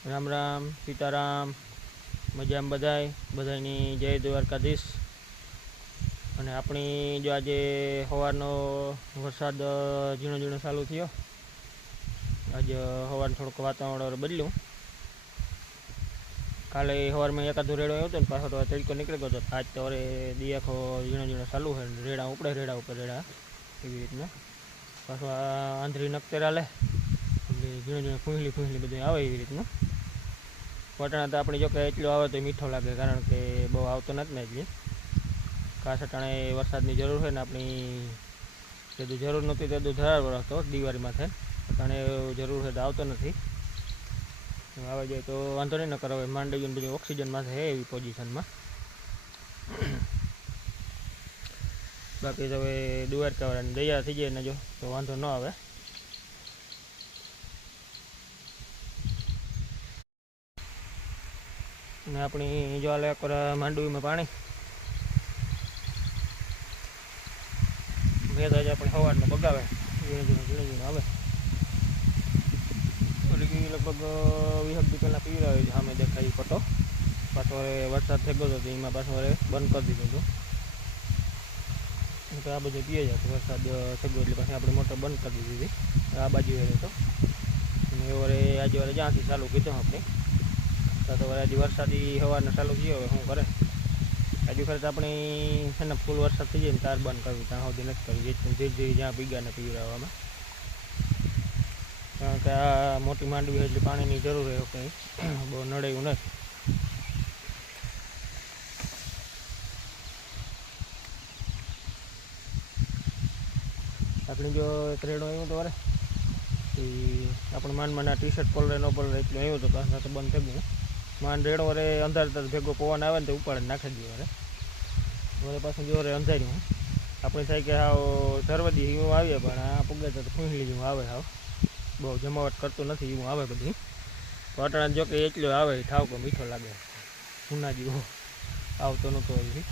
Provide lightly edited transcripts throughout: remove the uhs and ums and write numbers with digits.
રામ રામ, સીતારામ, મજામાં બધાની જય દ્વારકાધીશ. અને આપણી જો આજે સવારનો વરસાદ ઝીણો ઝીણો ચાલુ થયો. આજે સવારનું થોડુંક વાતાવરણ બદલ્યું. કાલે સવારમાં એકાદો રેડો આવ્યો હતો ને પાછો તો તડકો નીકળી ગયો હતો. આજ તો હવે દી આખો ઝીણો ઝીણો ચાલુ છે. રેડા ઉપડે, રેડા ઉપર રેડા, એવી રીતના. પાછો આંધળી નખતેરા લે એટલે ઝીણો ઝીણો ફૂંહલી બધું આવે એવી રીતનું. વટાણા તો આપણે જો કે એટલો આવે તો મીઠો લાગે, કારણ કે બહુ આવતો નથી ને એટલે. ખાસ અટાણે વરસાદની જરૂર છે ને આપણી જેટલું જરૂર નહોતી તેટલું ધરાર વરસતો દિવાળીમાં થાય. અટાણે જરૂર છે તો આવતો નથી. આવે જાય તો વાંધો નહીં, ન કરે માંડવીને બધું ઓક્સિજનમાં છે એવી પોઝિશનમાં. બાકી તો હવે દ્વારકાવાળાની દયા થઈ જાય ને જો તો વાંધો ન આવે. અને આપણી જો આલે એકવાર માંડવીમાં પાણી ભેદ આજે આપણે સવારનો બગાવે ઝીણું ઝીણું આવે. ઓલી લગભગ 20 દી પહેલાં પીવડાવી છે, સામે દેખાય પટો. પાછો હવે વરસાદ થઈ ગયો હતો એમાં પાછું હવે બંધ કરી દીધું હતું. તો આ બધું પીએ જાય વરસાદ થઈ ગયો એટલે પાછી આપણે મોટર બંધ કરી દીધી હતી. આ બાજુ એ હતો અને એ વરે આજે વારે જ્યાંથી ચાલુ કીધું આપણે. તો વરે આજે વરસાદી સવારનો ચાલુ થયો. હવે શું કરે હજુ ખરે તો આપણી છે ને ફૂલ વરસાદ થઈ જાય ને તાર બંધ કરવી, ત્યાં સુધી નથી કરવી. ધીરે ધીરે જ્યાં પીગાને પીવડાવવામાં, કારણ કે આ મોટી માંડવી એટલે પાણીની જરૂર હોય કંઈ બહુ નડે એવું નથી. આપણે જો એક રેડો આવ્યો તો વરે એ આપણે માંડ ટી શર્ટ પલરે ન પલરે એટલું આવ્યું હતું, પાછા તો બંધ થઈ ગયું. માંડ રેડો વરે અંધાર ભેગો પવન આવે ને તો ઉપાડે નાખી દઈએ વરે. વરે પાછું જો રે અંધાર્યું આપણે થાય કે હાવ ધરવદી એવું આવીએ, પણ આ પુગે તો ફૂંહલી જેવું આવે. હાવ બહુ જમાવટ કરતું નથી એવું આવે બધી. વટાણા જો કે એટલો આવે ઠાવ કે મીઠો લાગે, ઉના જેવો આવતો નહોતો હજી.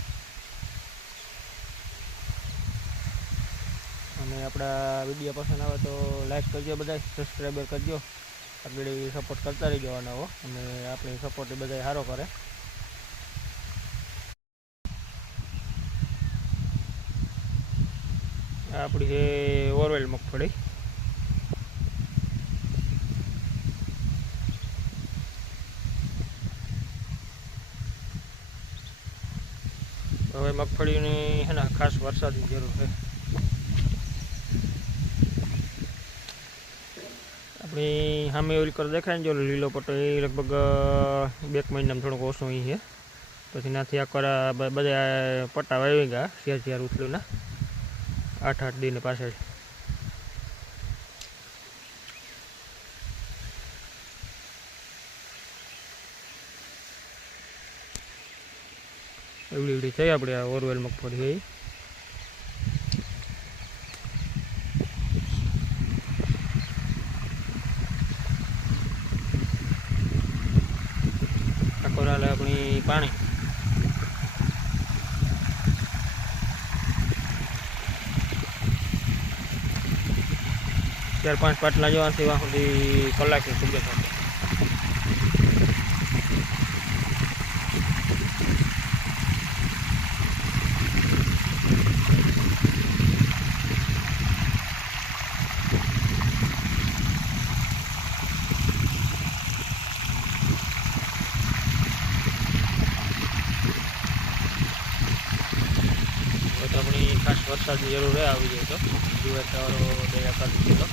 અને આપણા વિડીયો પસંદ આવે તો લાઈક કરજો, બધા સબસ્ક્રાઈબર કરજો, આગળ સપોર્ટ કરતા રહી જવાના હો. અને આપણી સપોર્ટ એ બધા સારો કરે. આપણી છે ઓરવેલ મગફળી. હવે મગફળીની છે ને ખાસ વરસાદની જરૂર છે. આપણી સામે ઓઇલ કર દેખાય ને જો લીલો પટ્ટો, એ લગભગ 2 મહિનામાં થોડોક ઓછો એ છે. પછી નાથી આકર બધા પટ્ટા વાવી ગયા શેર ઉથલુંના 8 દિન પાછળ. એવડી થઈ આપણે આ ઓરવેલ મગફળી. આકોરાલે આપણી પાણી 4-5 પાટલા જેવા સેવા સુધી કલાકે પૂગે છે. આપણી ખાસ વરસાદની જરૂર રહે, આવી જાય તો દિવસવાળો દયા કરી દીધો.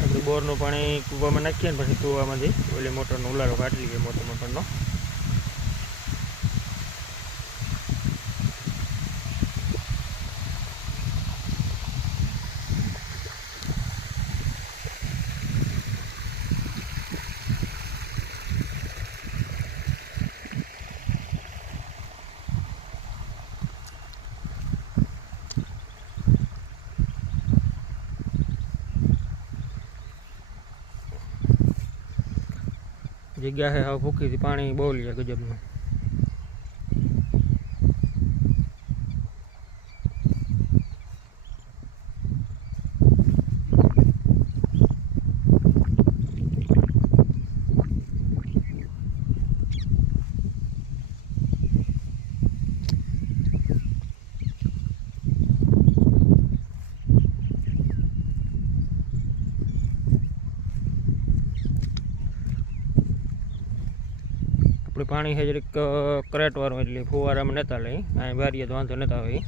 આપણે બોરનું પાણી કૂવામાં નાખીએ ને પછી કૂવામાંથી ઓલી મોટરનો ઉલારો કાઢી લઈએ, મોટરનો. जगह है हाँ भूखी थी पानी बहुत लिया गजब में। पानी है जरीक करेट वाळुं एटले फुवारामां नता लई, अहीं बारीए तो वांधो नता आवे।